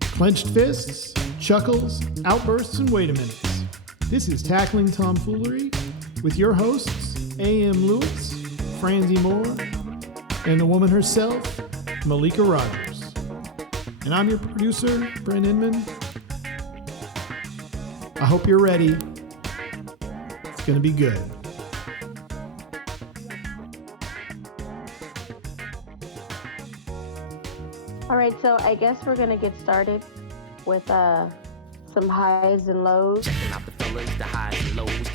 Clenched fists, chuckles, outbursts, and wait a minutes. This is Tackling Tomfoolery with your hosts, A.M. Lewis, Francie Moore, and the woman herself, Malika Rogers. And I'm your producer, Bren Inman. I hope you're ready. It's going to be good. All right, so I guess we're going to get started with some highs and lows. Checking out the fellas, the highs and lows.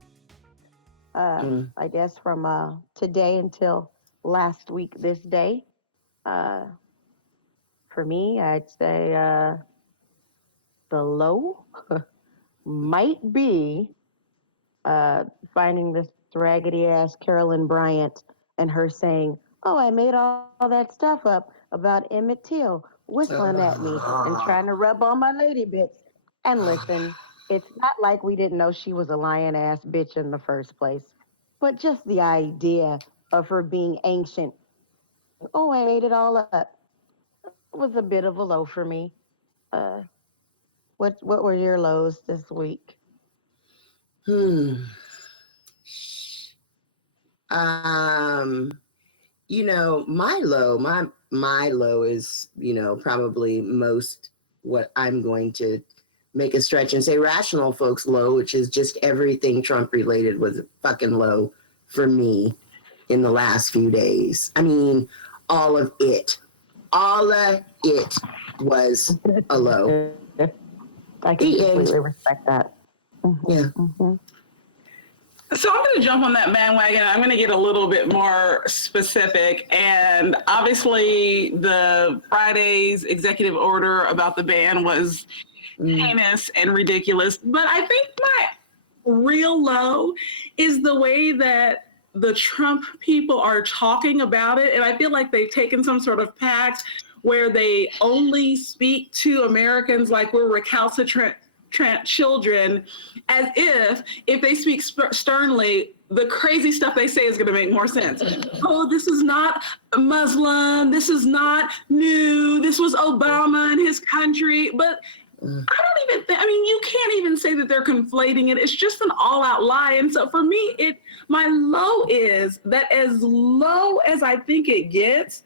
I guess from today until last week this day. For me, I'd say the low might be finding this raggedy-ass Carolyn Bryant and her saying, oh, I made all that stuff up about Emmett Till whistling at me and trying to rub on my lady bits. And listen, it's not like we didn't know she was a lion-ass bitch in the first place, but just the idea of her being ancient. Oh, I made it all up. Was a bit of a low for me. What were your lows this week? My low is, probably most what I'm going to make a stretch and say rational folks low, which is just everything Trump related was fucking low for me in the last few days. I mean, all of it was a low. I can completely respect that. Mm-hmm. Yeah. Mm-hmm. So I'm going to jump on that bandwagon. I'm going to get a little bit more specific. And obviously the Friday's executive order about the ban was heinous and ridiculous. But I think my real low is the way that the Trump people are talking about it. And I feel like they've taken some sort of pact where they only speak to Americans like we're recalcitrant children, as if they speak sternly, the crazy stuff they say is going to make more sense. Oh, this is not Muslim. This is not new. This was Obama and his country. But I don't even think, you can't even say that they're conflating it. It's just an all-out lie. And so for me, my low is that as low as I think it gets,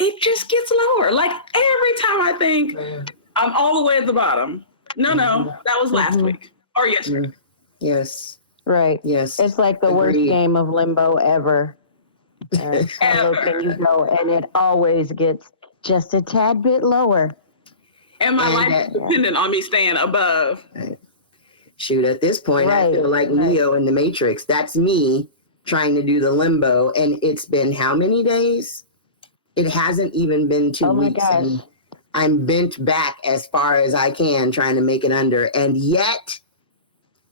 it just gets lower. Like every time I think I'm all the way at the bottom. No, that was last week or yesterday. Yes. Right. Yes. It's like the worst game of limbo ever. How low can you go? And it always gets just a tad bit lower. And my life is dependent on me staying above. Right. Shoot, at this point, I feel like Neo in the Matrix. That's me trying to do the limbo. And it's been how many days? It hasn't even been 2 weeks. Gosh. And I'm bent back as far as I can trying to make it under. And yet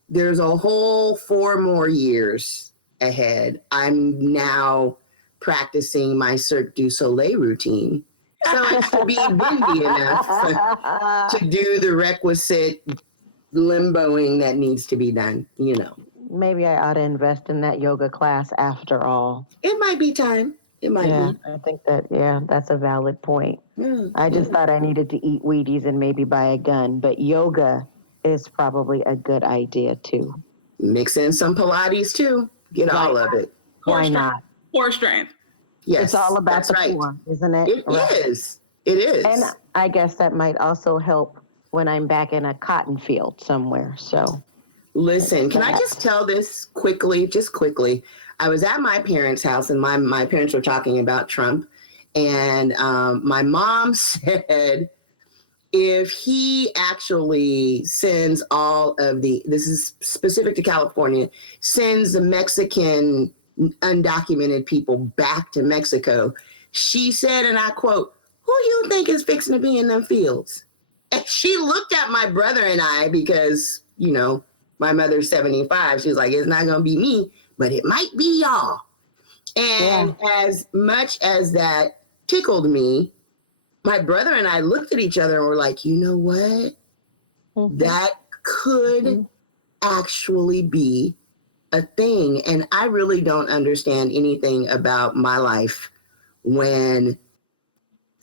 there's a whole 4 more years ahead. I'm now practicing my Cirque du Soleil routine. So I should be bendy enough to do the requisite limboing that needs to be done, Maybe I ought to invest in that yoga class after all. It might be time. It might be. I think that's a valid point. I just thought I needed to eat Wheaties and maybe buy a gun, but yoga is probably a good idea too. Mix in some Pilates too. Get all of it. Why not? Core strength. Yes. It's all about the core, isn't it? It is. It is. And I guess that might also help when I'm back in a cotton field somewhere. So listen, can I just tell this quickly? I was at my parents' house and my parents were talking about Trump. And my mom said, if he actually sends all of this is specific to California, sends the Mexican undocumented people back to Mexico, she said, and I quote, who you think is fixing to be in them fields? And she looked at my brother and I because, my mother's 75. She was like, it's not going to be me, but it might be y'all. And as much as that tickled me, my brother and I looked at each other and were like, you know what? That could actually be a thing. And I really don't understand anything about my life when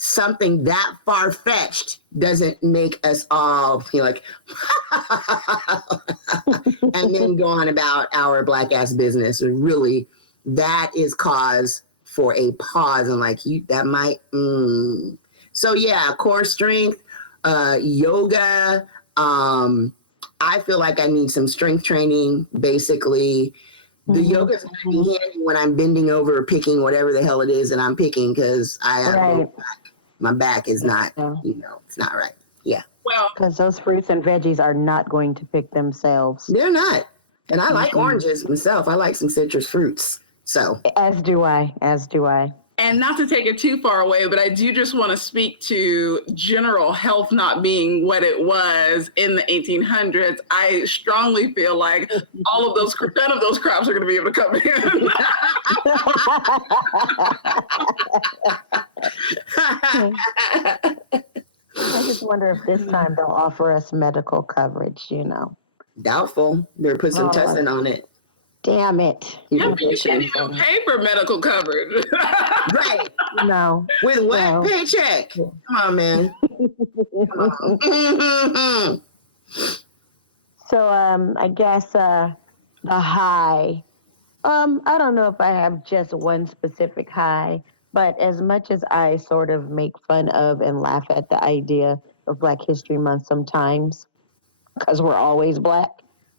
something that far-fetched doesn't make us all feel like, and then go on about our Black ass business. Really, that is cause for a pause and like, that might, So yeah, core strength, yoga. I feel like I need some strength training, basically. The yoga's going to be handy when I'm bending over picking whatever the hell it is that I'm picking, because I have low back. My back is not, it's not right. Yeah. Well, because those fruits and veggies are not going to pick themselves. They're not. And I like oranges myself. I like some citrus fruits. So. As do I. And not to take it too far away, but I do just want to speak to general health not being what it was in the 1800s. I strongly feel like none of those crops are going to be able to come in. I just wonder if this time they'll offer us medical coverage, Doubtful. They're put some testing on it. Damn it. Yeah, but you can't even pay for medical coverage. Right. No. With what paycheck? Come on, man. Come on. So I guess the high. I don't know if I have just one specific high, but as much as I sort of make fun of and laugh at the idea of Black History Month sometimes, because we're always Black,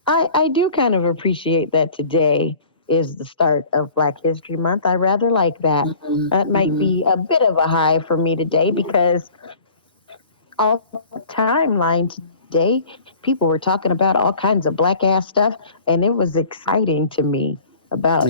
I do kind of appreciate that today is the start of Black History Month. I rather like that. That might be a bit of a high for me today, because all the timeline today, people were talking about all kinds of Black ass stuff, and it was exciting to me about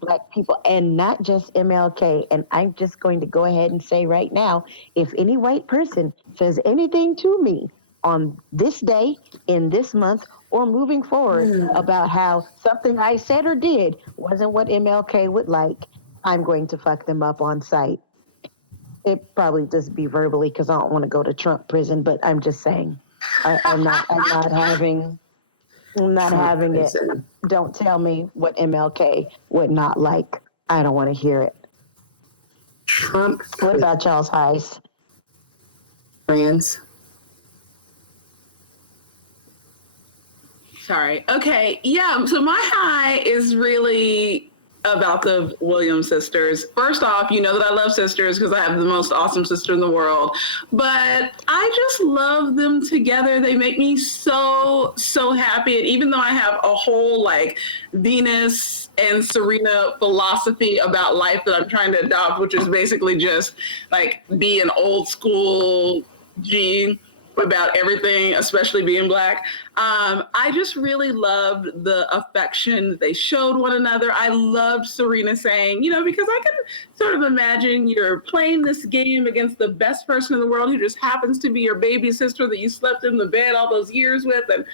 Black people, and not just MLK. And I'm just going to go ahead and say right now, if any white person says anything to me on this day, in this month, or moving forward about how something I said or did wasn't what MLK would like, I'm going to fuck them up on sight. It probably just be verbally, because I don't want to go to Trump prison, but I'm just saying, I'm not having it. Don't tell me what MLK would not like. I don't want to hear it. Trump. What about y'all's highs? Friends. Sorry. Okay. Yeah. So my high is really about the Williams sisters. First off, you know that I love sisters because I have the most awesome sister in the world. But I just love them together. They make me so, so happy. And even though I have a whole like Venus and Serena philosophy about life that I'm trying to adopt, which is basically just like be an old school G about everything, especially being Black. I just really loved the affection they showed one another. I loved Serena saying, because I can sort of imagine you're playing this game against the best person in the world who just happens to be your baby sister that you slept in the bed all those years with. And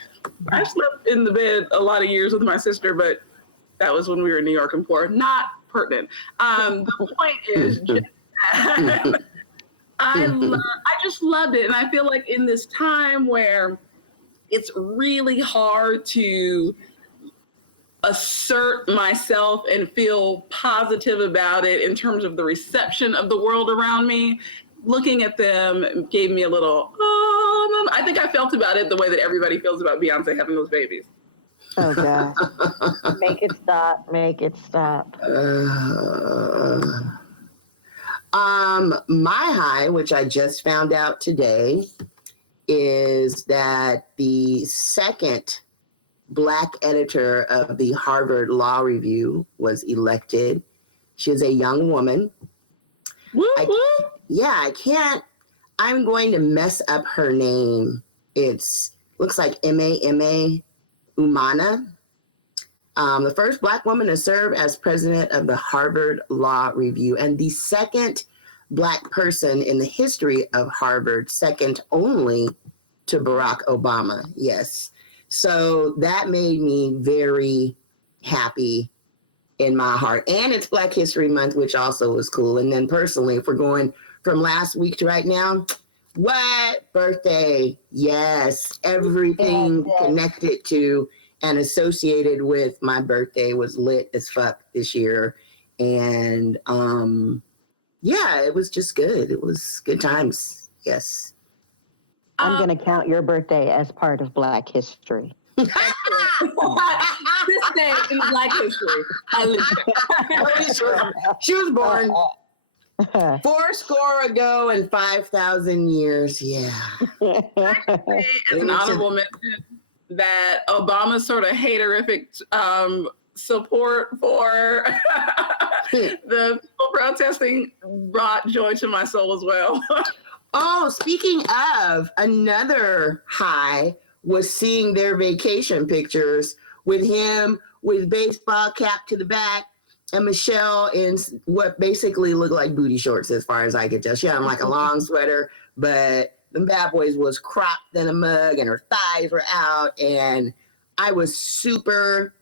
I slept in the bed a lot of years with my sister, but that was when we were in New York and poor. Not pertinent. The point is just that I just loved it. And I feel like in this time where it's really hard to assert myself and feel positive about it in terms of the reception of the world around me, looking at them gave me a little, I think I felt about it the way that everybody feels about Beyonce having those babies. Oh, God. Make it stop. My high, which I just found out today, is that the second Black editor of the Harvard Law Review was elected. She's a young woman. I'm going to mess up her name. Looks like M.A. Umana. The first Black woman to serve as president of the Harvard Law Review, and the second Black person in the history of Harvard, second only to Barack Obama. Yes. So that made me very happy in my heart. And it's Black History Month, which also was cool. And then personally, if we're going from last week to right now, what? Birthday. Yes. Everything connected to and associated with my birthday was lit as fuck this year. And yeah, it was just good. It was good times. Yes. I'm going to count your birthday as part of Black history. This day in Black history. She was born 80 ago and 5,000 years. Yeah. As an honorable mention, that Obama's sort of haterific support for the people protesting brought joy to my soul as well. Oh, speaking of, another high was seeing their vacation pictures with him with baseball cap to the back and Michelle in what basically looked like booty shorts as far as I could tell. She had on like a long sweater, but the bad boys was cropped in a mug and her thighs were out. And I was super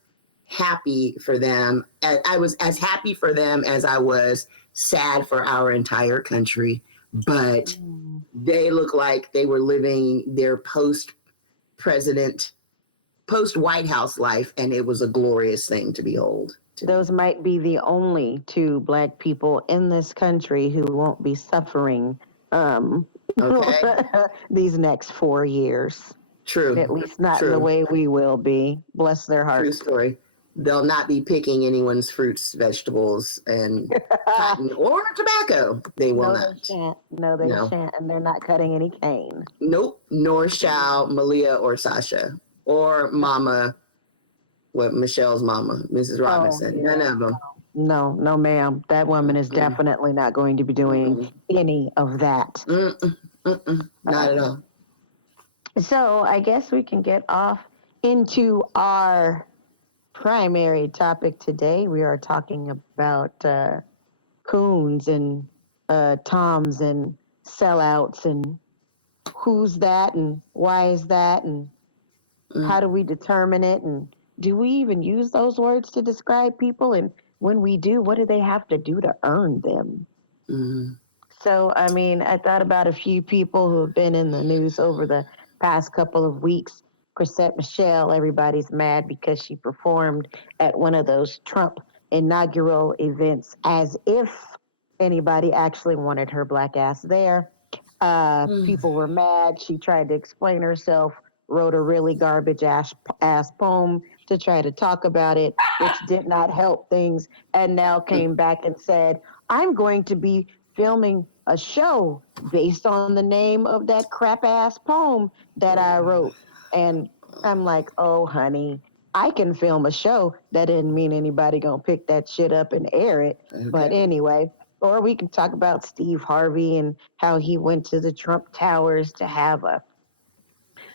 happy for them. I was as happy for them as I was sad for our entire country. But they look like they were living their post-president, post-White House life, and it was a glorious thing to behold. Those might be the only two Black people in this country who won't be suffering these next 4 years. True. At least not in the way we will be. Bless their hearts. True story. They'll not be picking anyone's fruits, vegetables, and cotton or tobacco. They will not. They shan't. No, they shan't. And they're not cutting any cane. Nope. Nor shall Malia or Sasha or Mama, Michelle's mama, Mrs. Robinson. None of them. No, ma'am. That woman is definitely not going to be doing any of that. Not at all. So I guess we can get off into our primary topic today. We are talking about coons and toms and sellouts and who's that and why is that and how do we determine it and do we even use those words to describe people, and when we do, what do they have to do to earn them? So I mean, I thought about a few people who have been in the news over the past couple of weeks. Chrisette Michele, everybody's mad because she performed at one of those Trump inaugural events as if anybody actually wanted her Black ass there. People were mad. She tried to explain herself, wrote a really garbage ass poem to try to talk about it, which did not help things, and now came back and said, I'm going to be filming a show based on the name of that crap ass poem that I wrote. And I'm like, oh, honey, I can film a show. That didn't mean anybody gonna pick that shit up and air it. Okay. But anyway, or we can talk about Steve Harvey and how he went to the Trump Towers to have a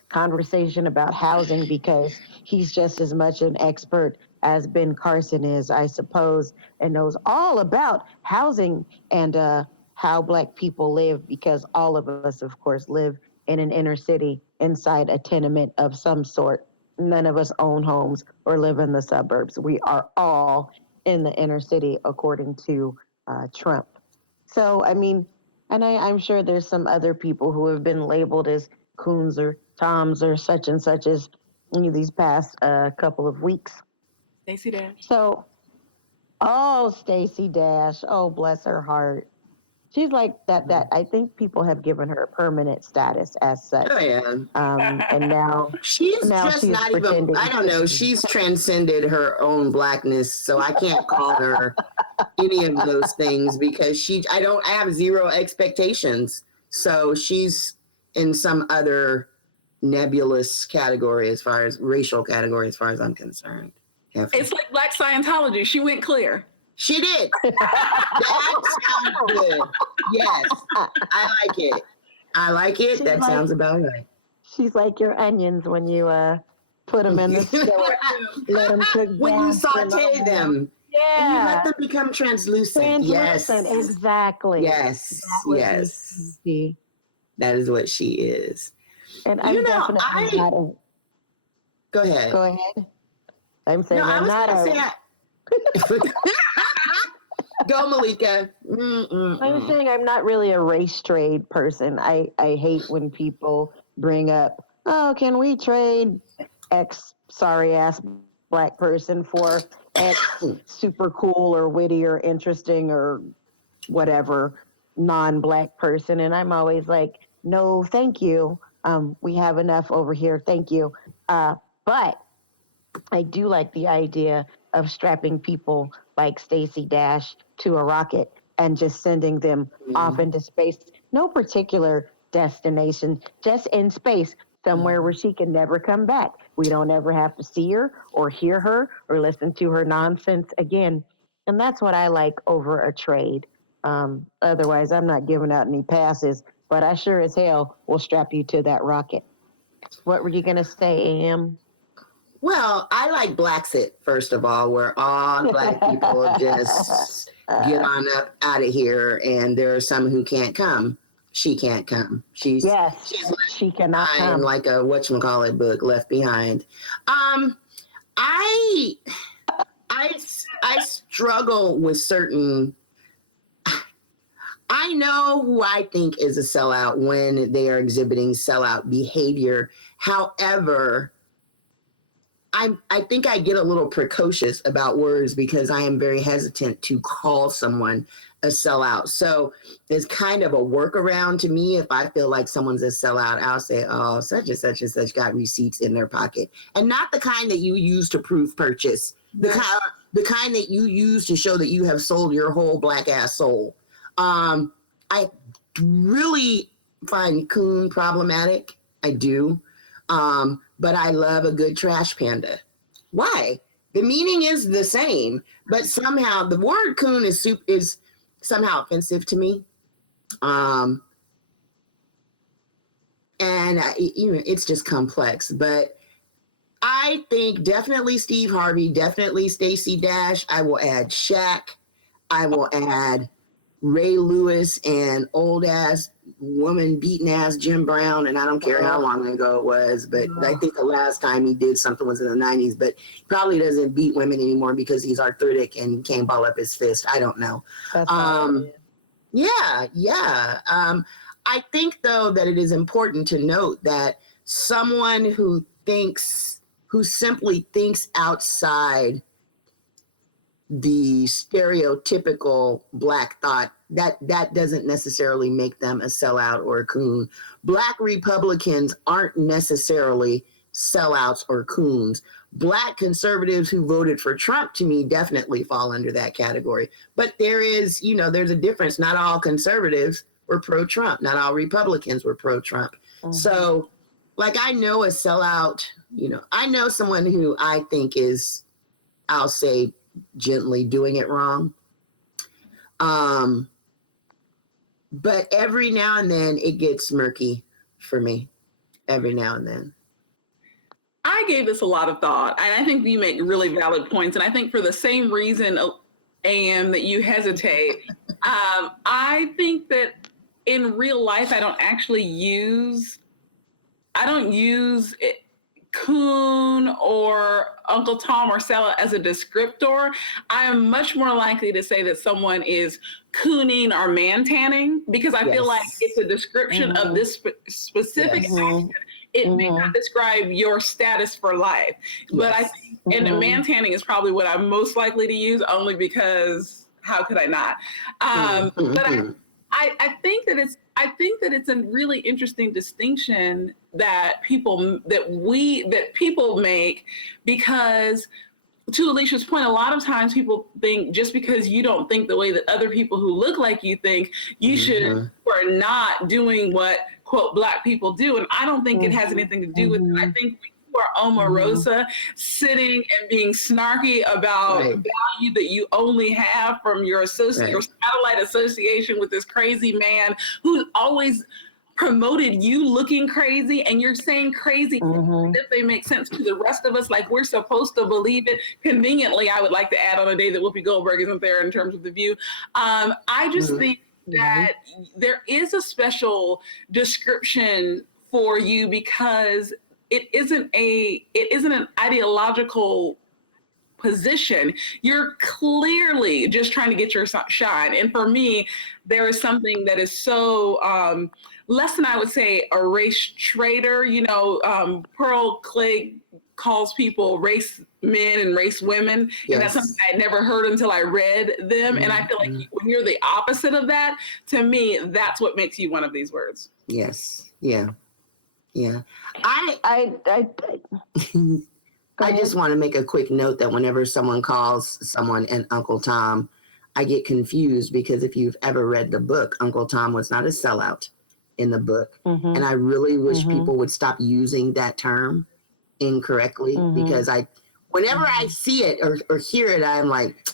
conversation about housing because he's just as much an expert as Ben Carson is, I suppose, and knows all about housing and how Black people live, because all of us, of course, live in an inner city inside a tenement of some sort. None of us own homes or live in the suburbs. We are all in the inner city, according to Trump. So, I mean, and I'm sure there's some other people who have been labeled as coons or toms or such and such as these past couple of weeks. Stacey Dash. So, Stacey Dash. Oh, bless her heart. She's like that. I think people have given her a permanent status as such. Oh, yeah. And now she's not even, I don't know, she's transcended her own Blackness, so I can't call her any of those things because I have zero expectations. So she's in some other nebulous category as far as racial category, as far as I'm concerned. It's like Black Scientology. She went clear. She did. That sounds good. Yes, I like it. That sounds about right. She's like your onions when you put them in the skillet, let them cook. When you saute them, yeah, and you let them become translucent. Yes, exactly. Yes, yes. That is what she is. And I'm definitely not a... Go ahead. Go ahead. I'm saying I'm not a... Go, Malika. I'm saying I'm not really a race trade person. I hate when people bring up, oh, can we trade X sorry ass Black person for X super cool or witty or interesting or whatever non-black person, and I'm always like, no, thank you. We have enough over here, thank you. But I do like the idea of strapping people like Stacey Dash to a rocket and just sending them off into space. No particular destination, just in space, somewhere where she can never come back. We don't ever have to see her or hear her or listen to her nonsense again. And that's what I like over a trade. Otherwise, I'm not giving out any passes, but I sure as hell will strap you to that rocket. What were you going to say, Am? Well, I like Blaxit, first of all, where all black people just get on up out of here, and there are some who can't come. She can't come. She's she cannot behind, come. like a whatchamacallit book, Left Behind. I struggle with certain. I know who I think is a sellout when they are exhibiting sellout behavior. However, I think I get a little precocious about words because I am very hesitant to call someone a sellout. So it's kind of a workaround to me. If I feel like someone's a sellout, I'll say, oh, such and such and such got receipts in their pocket. And not the kind that you use to prove purchase, the kind that you use to show that you have sold your whole black ass soul. I really find coon problematic. I do. But I love a good trash panda. Why? The meaning is the same, but somehow the word coon is somehow offensive to me. And it's just complex. But I think definitely Steve Harvey, definitely Stacey Dash. I will add Shaq. I will add Ray Lewis and old ass woman beaten ass Jim Brown, and I don't care how long ago it was, but I think the last time he did something was in the 90s, but he probably doesn't beat women anymore because he's arthritic and can't ball up his fist. I don't know. I think though that it is important to note that someone who simply thinks outside the stereotypical black thought, that doesn't necessarily make them a sellout or a coon. Black Republicans aren't necessarily sellouts or coons. Black conservatives who voted for Trump, to me, definitely fall under that category. But there's a difference. Not all conservatives were pro-Trump. Not all Republicans were pro-Trump. Mm-hmm. So, like, I know a sellout, I know someone who I think is, I'll say, gently doing it wrong. But every now and then it gets murky for me. Every now and then. I gave this a lot of thought, and I think you make really valid points. And I think for the same reason, AM, that you hesitate, I think that in real life, I don't use it, coon or Uncle Tom or sellout as a descriptor. I am much more likely to say that someone is cooning or man tanning because I feel like it's a description of this specific action. It may not describe your status for life, but I think, and man tanning is probably what I'm most likely to use only because how could I not? But I think that it's a really interesting distinction that people make, because to Alicia's point, a lot of times people think just because you don't think the way that other people who look like you think, you should, or not doing what quote black people do. And I don't think it has anything to do with it. I think you are Omarosa sitting and being snarky about value that you only have from your your satellite association with this crazy man who always promoted you looking crazy, and you're saying crazy things if they make sense to the rest of us, like we're supposed to believe it. Conveniently, I would like to add on a day that Whoopi Goldberg isn't there in terms of The View. I just think that there is a special description for you because it isn't an ideological position. You're clearly just trying to get your shine. And for me, there is something that is so less than, I would say, a race traitor, Pearl calls people race men and race women. Yes. And that's something I had never heard until I read them. And I feel like when you're the opposite of that, to me, that's what makes you one of these words. Yes. Yeah. Yeah. I I just want to make a quick note that whenever someone calls someone an Uncle Tom, I get confused because if you've ever read the book, Uncle Tom was not a sellout in the book. And I really wish people would stop using that term incorrectly because whenever I see it or hear it, I'm like,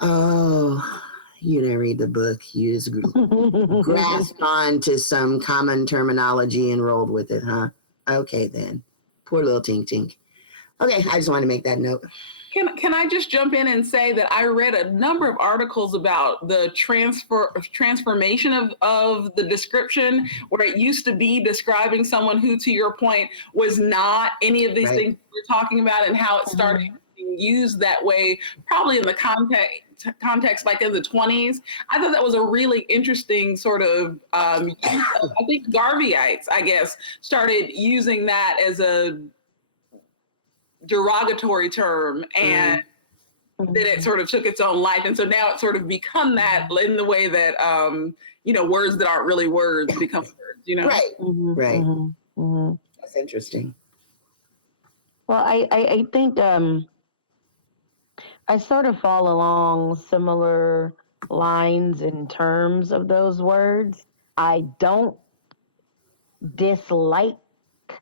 oh, you didn't read the book. You just grasped on to some common terminology and rolled with it, huh? Okay, then. Poor little Tink Tink. Okay, I just wanted to make that note. Can I just jump in and say that I read a number of articles about the transformation of the description, where it used to be describing someone who, to your point, was not any of these things we're talking about, and how it started being used that way, probably in the context like in the 20s. I thought that was a really interesting sort of, I think Garveyites, I guess, started using that as a derogatory term, and then it sort of took its own life, and so now it's sort of become that in the way that words that aren't really words become words, Right. That's interesting. Well, I think I sort of fall along similar lines in terms of those words. I don't dislike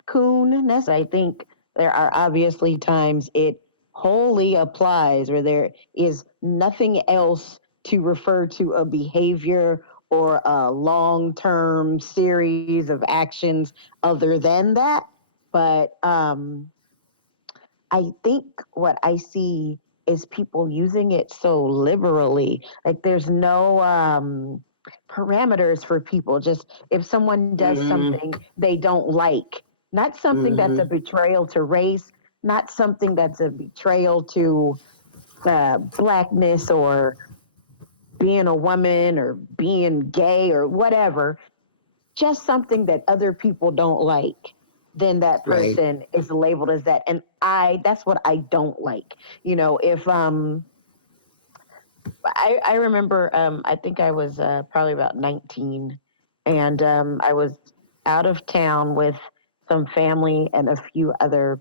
coonness. I think there are obviously times it wholly applies where there is nothing else to refer to a behavior or a long-term series of actions other than that. But I think what I see is people using it so liberally. Like there's no parameters for people. Just if someone does something they don't like, not something that's a betrayal to race, not something that's a betrayal to blackness or being a woman or being gay or whatever, just something that other people don't like, then that person is labeled as that. And that's what I don't like. If I remember, I think I was probably about 19, and I was out of town with some family and a few other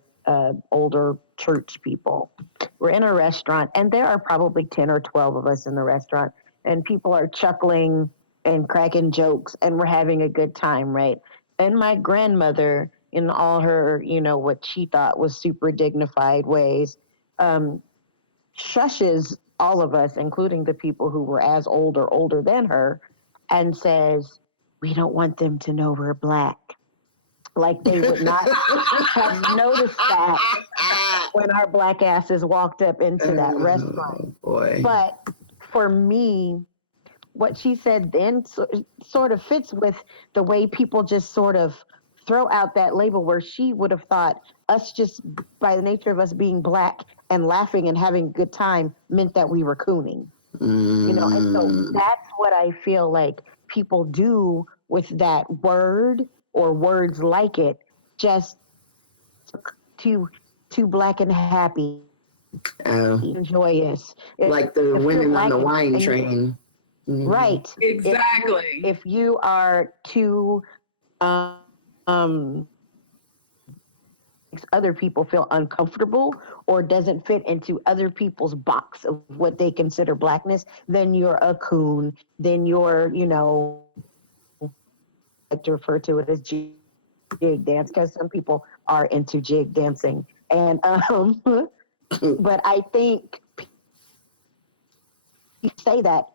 older church people. We're in a restaurant, and there are probably 10 or 12 of us in the restaurant, and people are chuckling and cracking jokes, and we're having a good time, right? And my grandmother, in all her, what she thought was super dignified ways, shushes all of us, including the people who were as old or older than her, and says, "We don't want them to know we're black." Like they would not have noticed that when our black asses walked up into that restaurant. Boy. But for me, what she said then sort of fits with the way people just sort of throw out that label, where she would have thought us, just by the nature of us being black and laughing and having a good time, meant that we were cooning. And so that's what I feel like people do with that word or words like it, just too black and happy, joyous. Like the women on the wine train. Right. Exactly. If you are too makes other people feel uncomfortable or doesn't fit into other people's box of what they consider blackness, then you're a coon. Then you're, I like to refer to it as jig dance, because some people are into jig dancing. And but I think you say that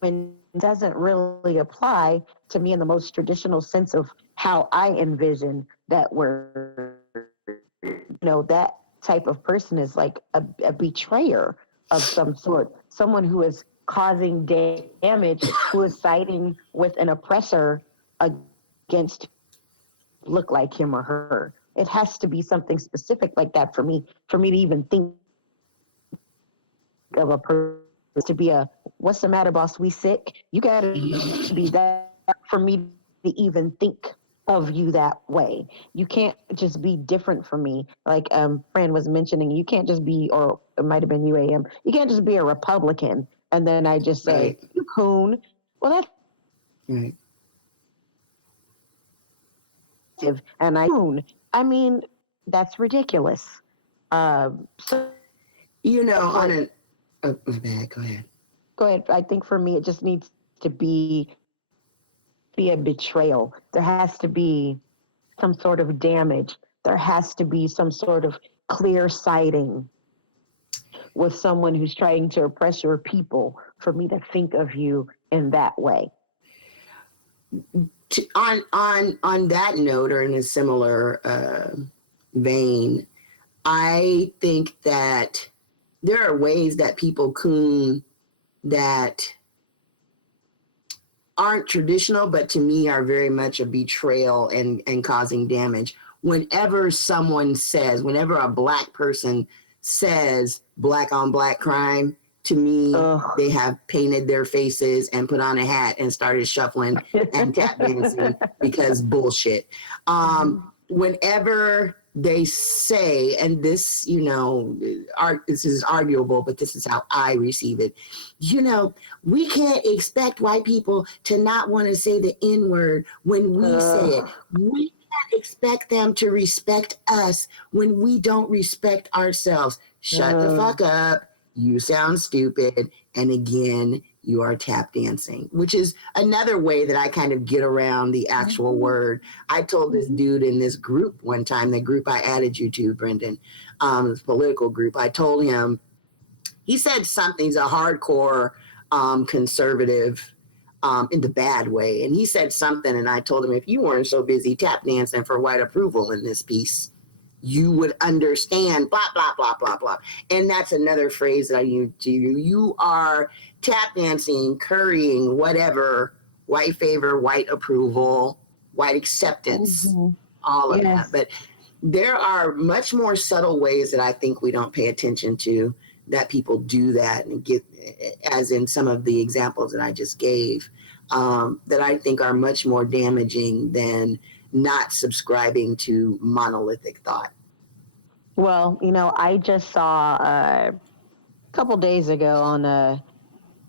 when it doesn't really apply to me in the most traditional sense of how I envision that word. That type of person is like a betrayer of some sort, someone who is causing damage, who is siding with an oppressor against look like him or her. It has to be something specific like that for me to even think of a person to be what's the matter, boss? We sick? You gotta be that for me to even think of you that way. You can't just be different from me. Like Fran was mentioning, you can't just be, or it might have been UAM, you can't just be a Republican and then I just say, Right. you coon. Well, that's Right. and I coon. I mean, that's ridiculous. So On an oh, my bad, go ahead. go ahead. I think for me, it just needs to be a betrayal. There has to be some sort of damage. There has to be some sort of clear sighting with someone who's trying to oppress your people for me to think of you in that way. On that note, or in a similar vein, I think that there are ways that people coon that aren't traditional, but to me are very much a betrayal and causing damage. Whenever a Black person says Black on Black crime, to me, they have painted their faces and put on a hat and started shuffling and tap dancing because bullshit. Whenever they say, and this, this is arguable, but this is how I receive it. We can't expect white people to not want to say the N-word when we say it. We can't expect them to respect us when we don't respect ourselves. Shut the fuck up. You sound stupid. And again, you are tap dancing, which is another way that I kind of get around the actual word. I told this dude in this group one time, the group I added you to, Brendan, this political group, I told him, he said something, he's a hardcore conservative in the bad way. And he said something, and I told him, if you weren't so busy tap dancing for white approval in this piece, you would understand, blah, blah, blah, blah, blah. And that's another phrase that I use to you. You are tap dancing, currying, whatever, white favor, white approval, white acceptance, all of that. But there are much more subtle ways that I think we don't pay attention to, that people do that and get, as in some of the examples that I just gave, that I think are much more damaging than not subscribing to monolithic thought. Well, I just saw a couple days ago on a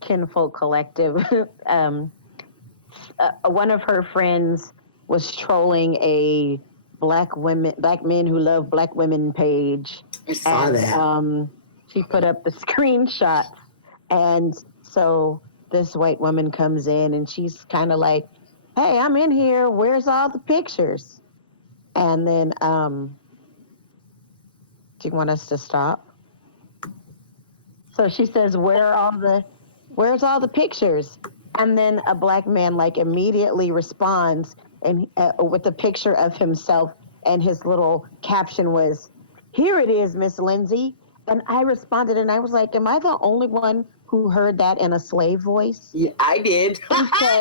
Kinfolk Collective, one of her friends was trolling a black men who love black women page. I saw that. She put up the screenshots, and so this white woman comes in and she's kind of like, hey, I'm in here, where's all the pictures? And then do you want us to stop? So she says, where's all the pictures? And then a black man immediately responds and with a picture of himself, and his little caption was, here it is, Miss Lindsay. And I responded and I was like, am I the only one who heard that in a slave voice? Yeah, I did.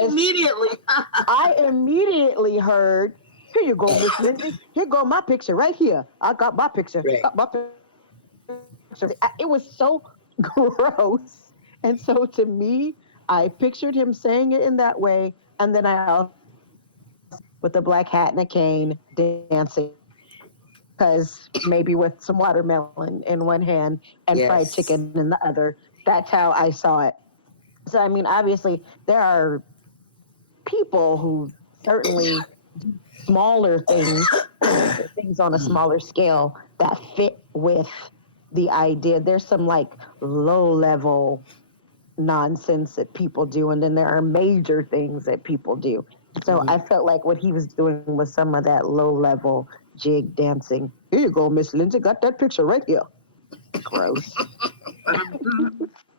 Immediately. I immediately heard, here you go, Miss Lindsay. Here go my picture right here. I got my picture. Right. Got my picture. It was so gross. And so to me, I pictured him saying it in that way. And then I also, with a black hat and a cane, dancing. Because maybe with some watermelon in one hand and fried chicken in the other. That's how I saw it. So, I mean, obviously, there are people who certainly do smaller things on a smaller scale that fit with the idea. There's some low-level nonsense that people do, and then there are major things that people do. So I felt like what he was doing was some of that low-level jig dancing. Here you go, Miss Lindsay. Got that picture right here. Gross.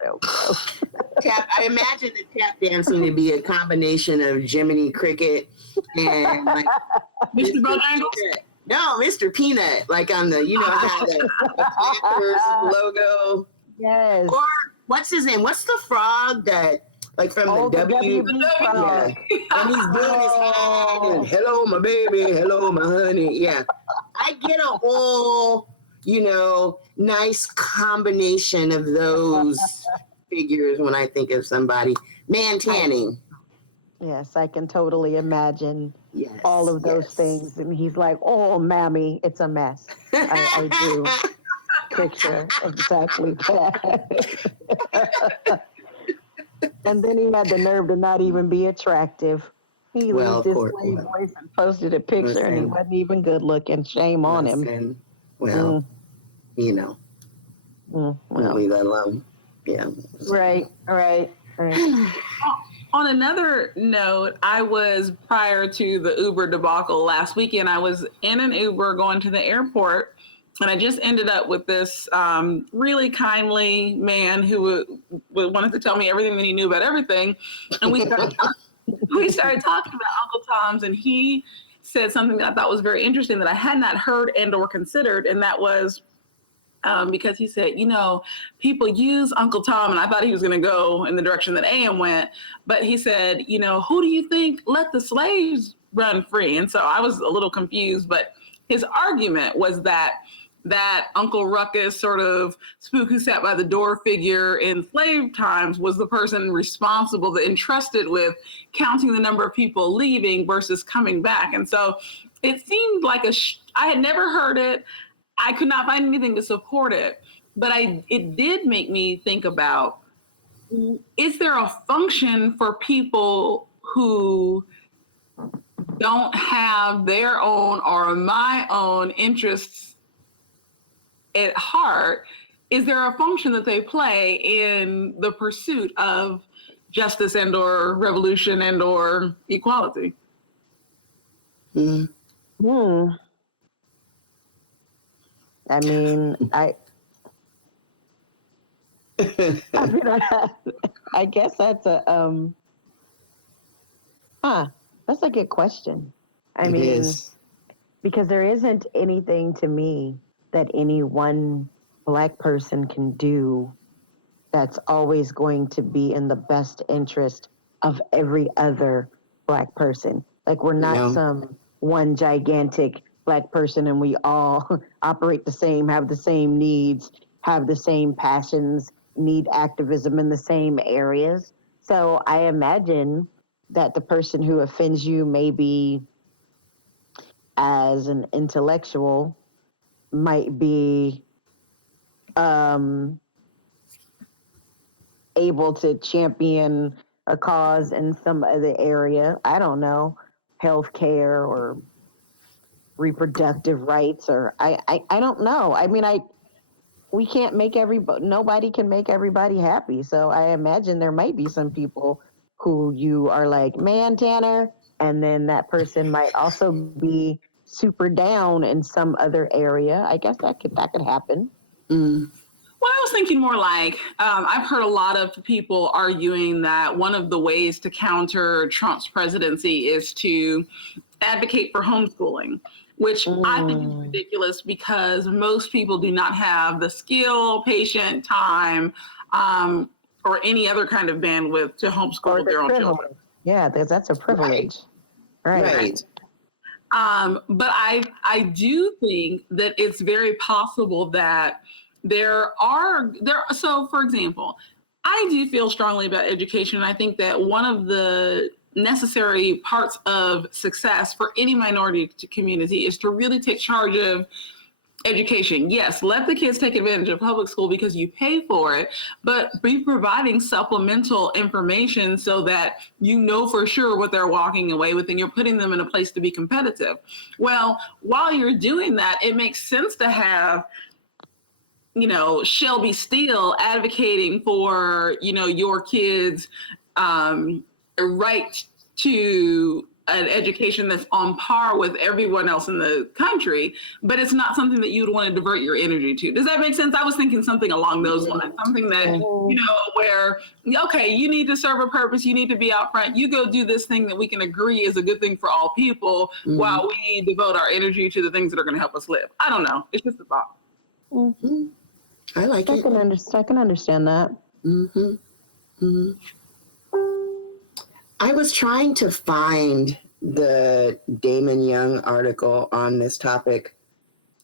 So gross. I imagine the tap dancing to be a combination of Jiminy Cricket and Mr. Bojangles? No, Mr. Peanut, on the, how the Packers logo. Yes. Or what's his name? What's the frog that, from the WB frog. And he's doing his hand and hello, my baby, hello, my honey. Yeah. I get a whole, nice combination of those figures when I think of somebody. Man tanning. Yes, I can totally imagine Yes. all of those yes. things. And he's like, oh, mammy, it's a mess. I do picture exactly that. And then he had the nerve to not even be attractive. He Well, used of his course. slave Well, voice and posted a picture, and he listen, wasn't even good looking. Shame on him. listen. Well, you know, we'll Well, leave that alone. Yeah. right. On another note, I was prior to the Uber debacle last weekend, I was in an Uber going to the airport, and I just ended up with this really kindly man who wanted to tell me everything that he knew about everything. And we started talking about Uncle Tom's, and he said something that I thought was very interesting that I had not heard and or considered, and that was because he said, people use Uncle Tom, and I thought he was going to go in the direction that AM went, but he said, who do you think let the slaves run free? And so I was a little confused, but his argument was that Uncle Ruckus sort of spook who sat by the door figure in slave times was the person responsible, that entrusted with counting the number of people leaving versus coming back. And so it seemed like I had never heard it. I could not find anything to support it, but it did make me think about, is there a function for people who don't have their own or my own interests at heart? Is there a function that they play in the pursuit of justice and or revolution and or equality? I mean, I guess that's that's a good question. I mean, is. because there isn't anything to me that any one Black person can do that's always going to be in the best interest of every other Black person. Like, we're not some one gigantic Black person and we all operate the same, have the same needs, have the same passions, need activism in the same areas. So I imagine that the person who offends you maybe as an intellectual might be able to champion a cause in some other area. I don't know, healthcare or reproductive rights, or I don't know. I mean, we can't make nobody can make everybody happy. So I imagine there might be some people who you are like, man, Tanner, and then that person might also be super down in some other area. I guess that could happen. Well, I was thinking more like, I've heard a lot of people arguing that one of the ways to counter Trump's presidency is to advocate for homeschooling, which I think is ridiculous because most people do not have the skill, patience, time, or any other kind of bandwidth to homeschool their own children. Yeah, that's a privilege. Right. But I do think that it's very possible that so for example, I do feel strongly about education. And I think that one of the necessary parts of success for any minority community is to really take charge of education. Yes, let the kids take advantage of public school because you pay for it, but be providing supplemental information so that you know for sure what they're walking away with and you're putting them in a place to be competitive. Well, while you're doing that, it makes sense to have Shelby Steele advocating for, your kids' right to an education that's on par with everyone else in the country, but it's not something that you'd want to divert your energy to. Does that make sense? I was thinking something along those lines, something that, where, okay, you need to serve a purpose, you need to be out front, you go do this thing that we can agree is a good thing for all people while we devote our energy to the things that are going to help us live. I don't know. It's just a thought. Mm-hmm. I like it. I can understand that. I was trying to find the Damon Young article on this topic,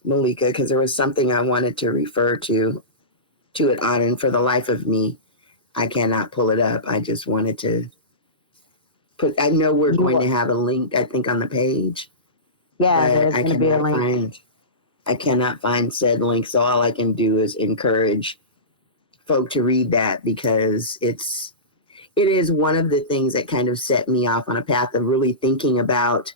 Malika, because there was something I wanted to refer to it on, and for the life of me, I cannot pull it up. I just wanted to put. I know we're You going are- to have a link, I think, on the page. Yeah, But there's I going to be a cannot link. I cannot find said link. So all I can do is encourage folk to read that, because it is one of the things that kind of set me off on a path of really thinking about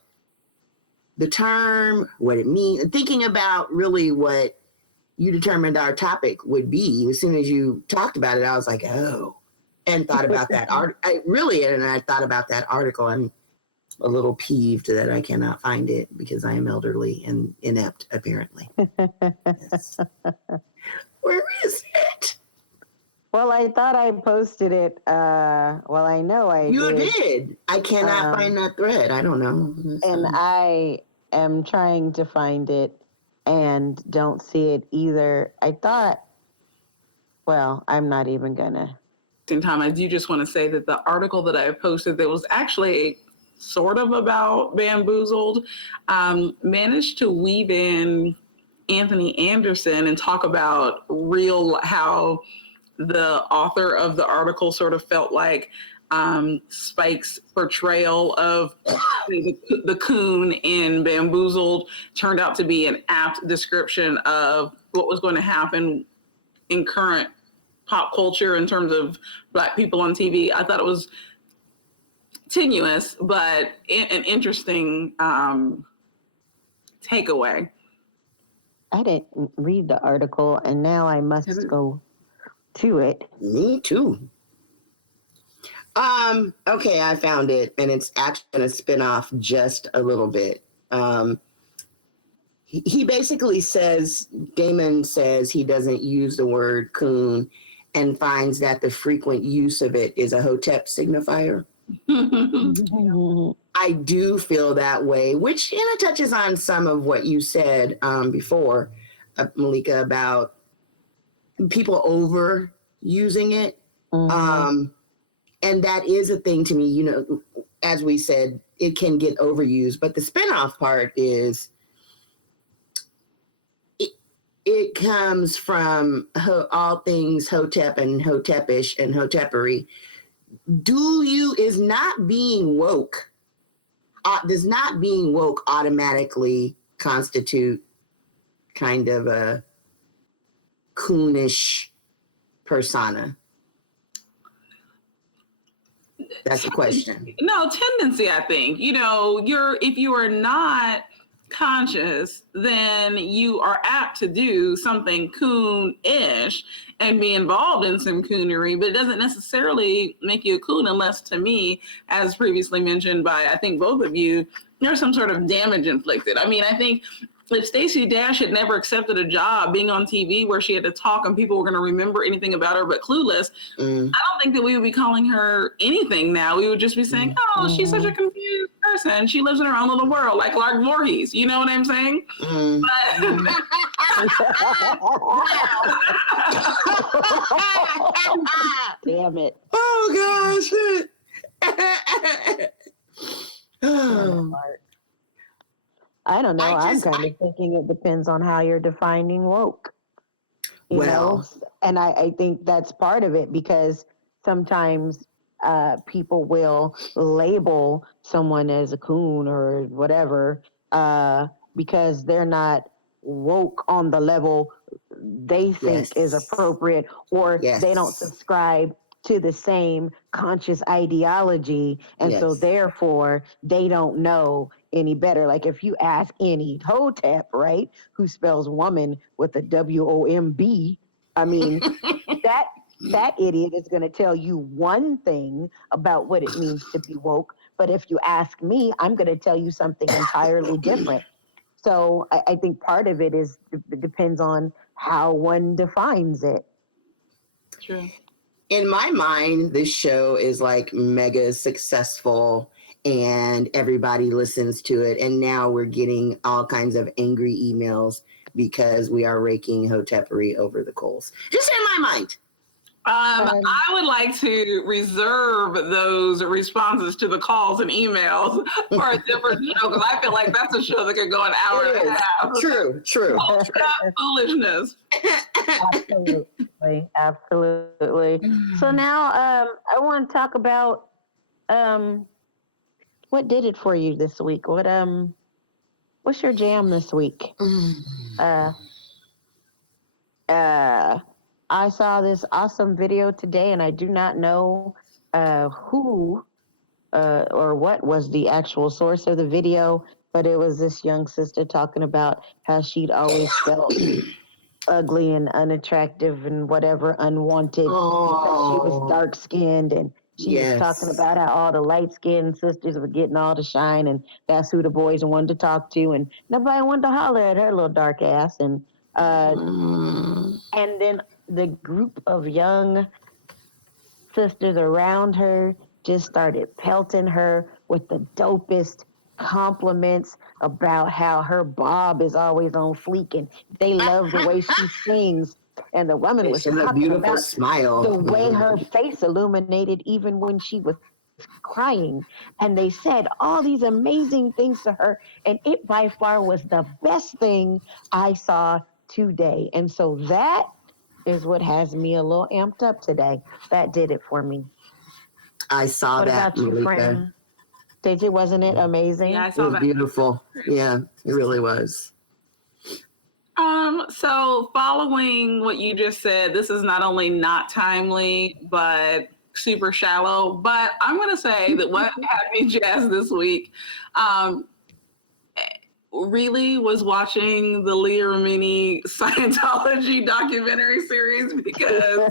the term, what it means, thinking about really what you determined our topic would be. As soon as you talked about it, I was like, oh, and thought about that art. I thought about that article. I'm a little peeved that I cannot find it because I am elderly and inept, apparently. Yes. Where is it? Well, I thought I posted it. I know I You did. did. I cannot find that thread. I don't know. And I am trying to find it and don't see it either. I thought, well, I'm not even gonna. Time, I do just want to say that the article that I posted that was actually sort of about Bamboozled managed to weave in Anthony Anderson and talk about how the author of the article sort of felt like Spike's portrayal of the coon in Bamboozled turned out to be an apt description of what was going to happen in current pop culture in terms of Black people on TV. I thought it was tenuous, but an interesting takeaway. I didn't read the article, and now I must go to it. Me too. Okay, I found it, and it's actually going to spin off just a little bit. He basically says, Damon says he doesn't use the word coon and finds that the frequent use of it is a hotep signifier. I do feel that way, which touches on some of what you said before, Malika, about people overusing it. And that is a thing to me, as we said, it can get overused. But the spinoff part is it comes from all things hotep and hotepish and hotepery. Is not being woke. Does not being woke automatically constitute kind of a coonish persona? That's the question. No, tendency, I think. If you are not conscious, then you are apt to do something coon-ish and be involved in some coonery, but it doesn't necessarily make you a coon unless, to me, as previously mentioned by, I think, both of you, there's some sort of damage inflicted. I mean, I think if Stacey Dash had never accepted a job being on TV where she had to talk and people were going to remember anything about her but clueless, I don't think that we would be calling her anything now. We would just be saying, oh, she's such a confused person. She lives in her own little world, like Lark Voorhees. You know what I'm saying? Damn it. Oh, gosh. Oh. I don't know. I'm kind of thinking it depends on how you're defining woke. You know? And I think that's part of it, because sometimes people will label someone as a coon or whatever because they're not woke on the level they think is appropriate, or they don't subscribe to the same conscious ideology, and so therefore they don't know any better. Like if you ask any hotep, right, who spells woman with a WOMB, I mean, that idiot is going to tell you one thing about what it means to be woke, but if you ask me, I'm going to tell you something entirely different. So I think part of it depends on how one defines it. True. In my mind, this show is like mega successful and everybody listens to it. And now we're getting all kinds of angry emails because we are raking hotepery over the coals. Just in my mind. I would like to reserve those responses to the calls and emails for a different show, because I feel like that's a show that could go an hour and a half. True. Foolishness. Absolutely. So now I want to talk about what did it for you this week? What's your jam this week? Uh, I saw this awesome video today, and I do not know who or what was the actual source of the video, but it was this young sister talking about how she'd always felt ugly and unattractive and whatever, unwanted, because she was dark skinned, and she was talking about how all the light skinned sisters were getting all the shine, and that's who the boys wanted to talk to, and nobody wanted to holler at her little dark ass. And then the group of young sisters around her just started pelting her with the dopest compliments about how her bob is always on fleek, and they love the way she sings. And the woman was She has a talking beautiful about smile. the way her face illuminated even when she was crying. And they said all these amazing things to her. And it by far was the best thing I saw today. And so that is what has me a little amped up today. That did it for me. I saw What that, about you, Malika. friend? Did you? Wasn't it amazing? Yeah, I It saw was that. beautiful. Yeah, it really was. So following what you just said, this is not only not timely, but super shallow. But I'm going to say that what had me jazzed this week really was watching the Leah Remini Scientology documentary series, because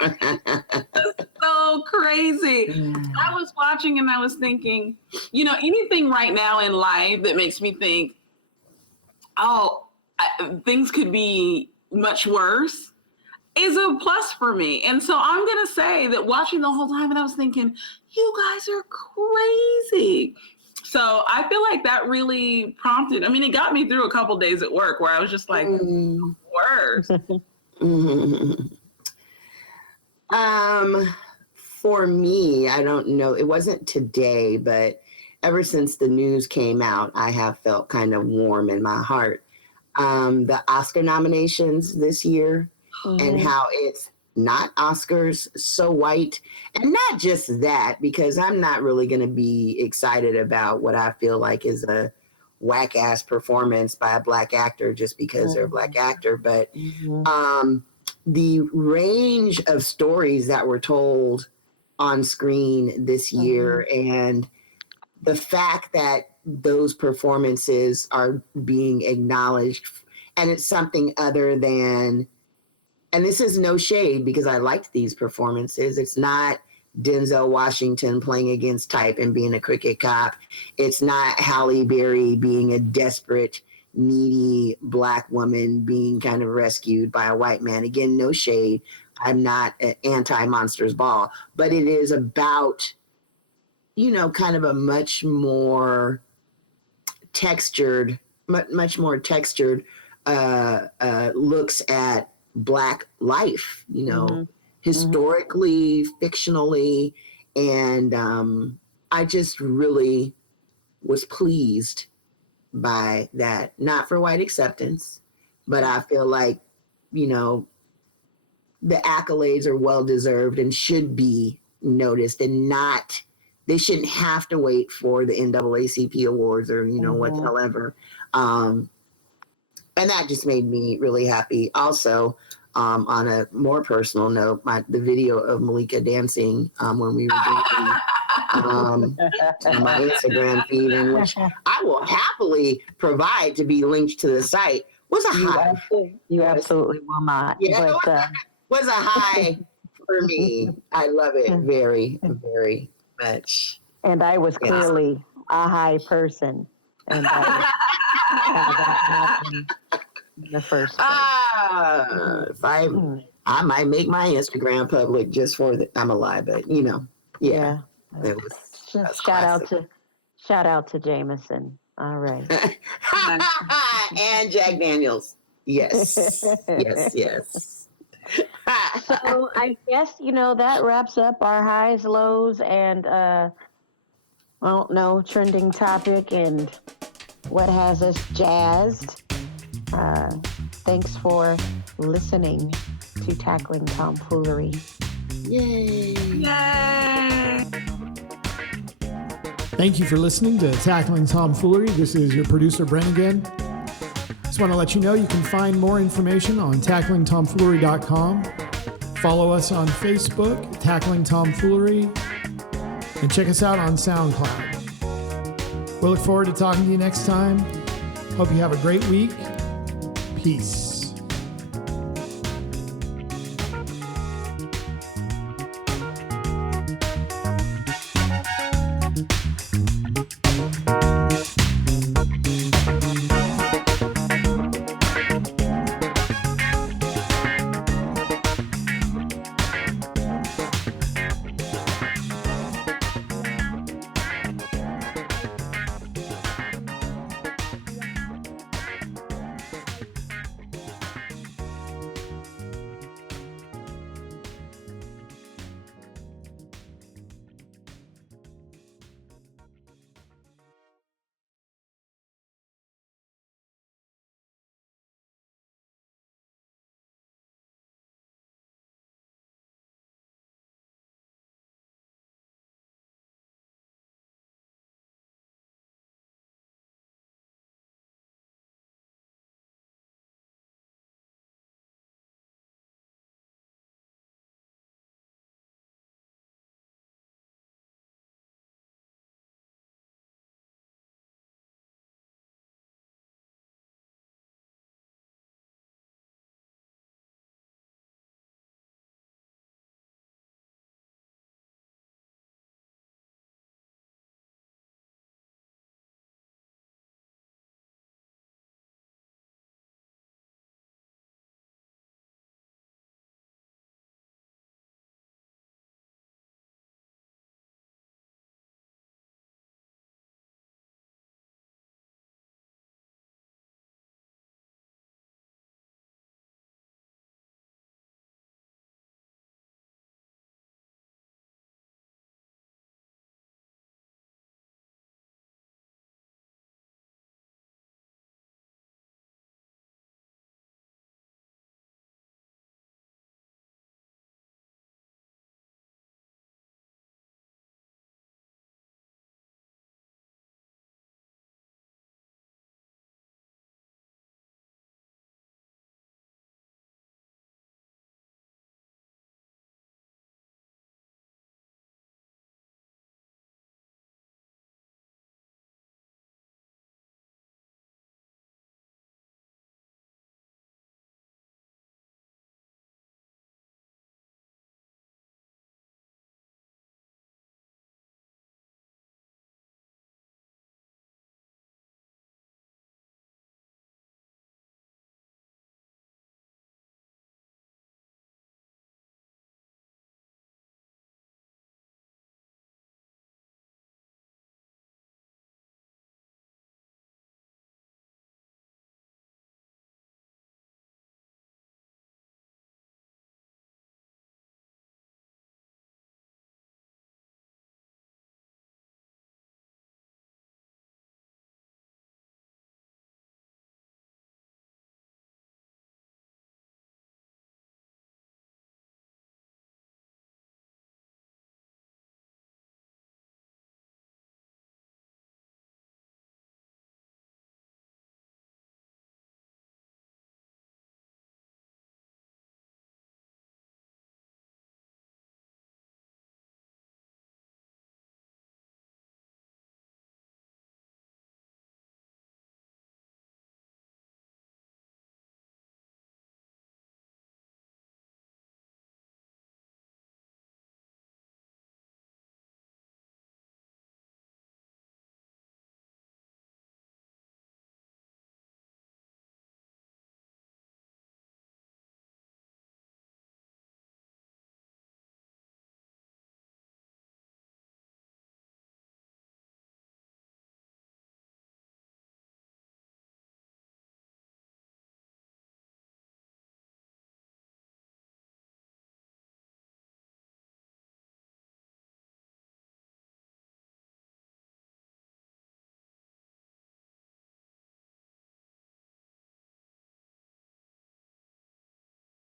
it's so crazy. I was watching and I was thinking, anything right now in life that makes me think, things could be much worse, is a plus for me. And so I'm going to say that watching the whole time, and I was thinking, you guys are crazy. So I feel like that really prompted, it got me through a couple days at work where I was just like, worse. For me, I don't know. It wasn't today, but ever since the news came out, I have felt kind of warm in my heart. The Oscar nominations this year, and how it's not Oscars so white, and not just that, because I'm not really going to be excited about what I feel like is a whack ass performance by a black actor just because they're a black actor, but the range of stories that were told on screen this year, and the fact that those performances are being acknowledged, and it's something other than, and this is no shade because I liked these performances. It's not Denzel Washington playing against type and being a cricket cop. It's not Halle Berry being a desperate, needy black woman being kind of rescued by a white man. Again, no shade. I'm not an anti-Monsters Ball, but it is about, kind of a much more textured looks at Black life, historically, fictionally. And I just really was pleased by that. Not for white acceptance, but I feel like, the accolades are well-deserved and should be noticed, and they shouldn't have to wait for the NAACP awards or, whatsoever. And that just made me really happy. Also, on a more personal note, the video of Malika dancing when we were drinking on my Instagram feed, in which I will happily provide to be linked to the site, was a high. You absolutely will not. Yeah, But, was a high for me. I love it very, very much. And I was clearly a high person. And I that happened in the first place. If I might make my Instagram public just for I'm a lie, but yeah. It was Shout out to Jameson. All right. And Jack Daniels. Yes. yes. So I guess, that wraps up our highs, lows, and trending topic and what has us jazzed. Thanks for listening to Tackling Tomfoolery. Yay. Yay. Thank you for listening to Tackling Tomfoolery. This is your producer, Bren, again. Just want to let you know you can find more information on tacklingtomfoolery.com. Follow us on Facebook, Tackling Tomfoolery, and check us out on SoundCloud. We'll look forward to talking to you next time. Hope you have a great week. Peace.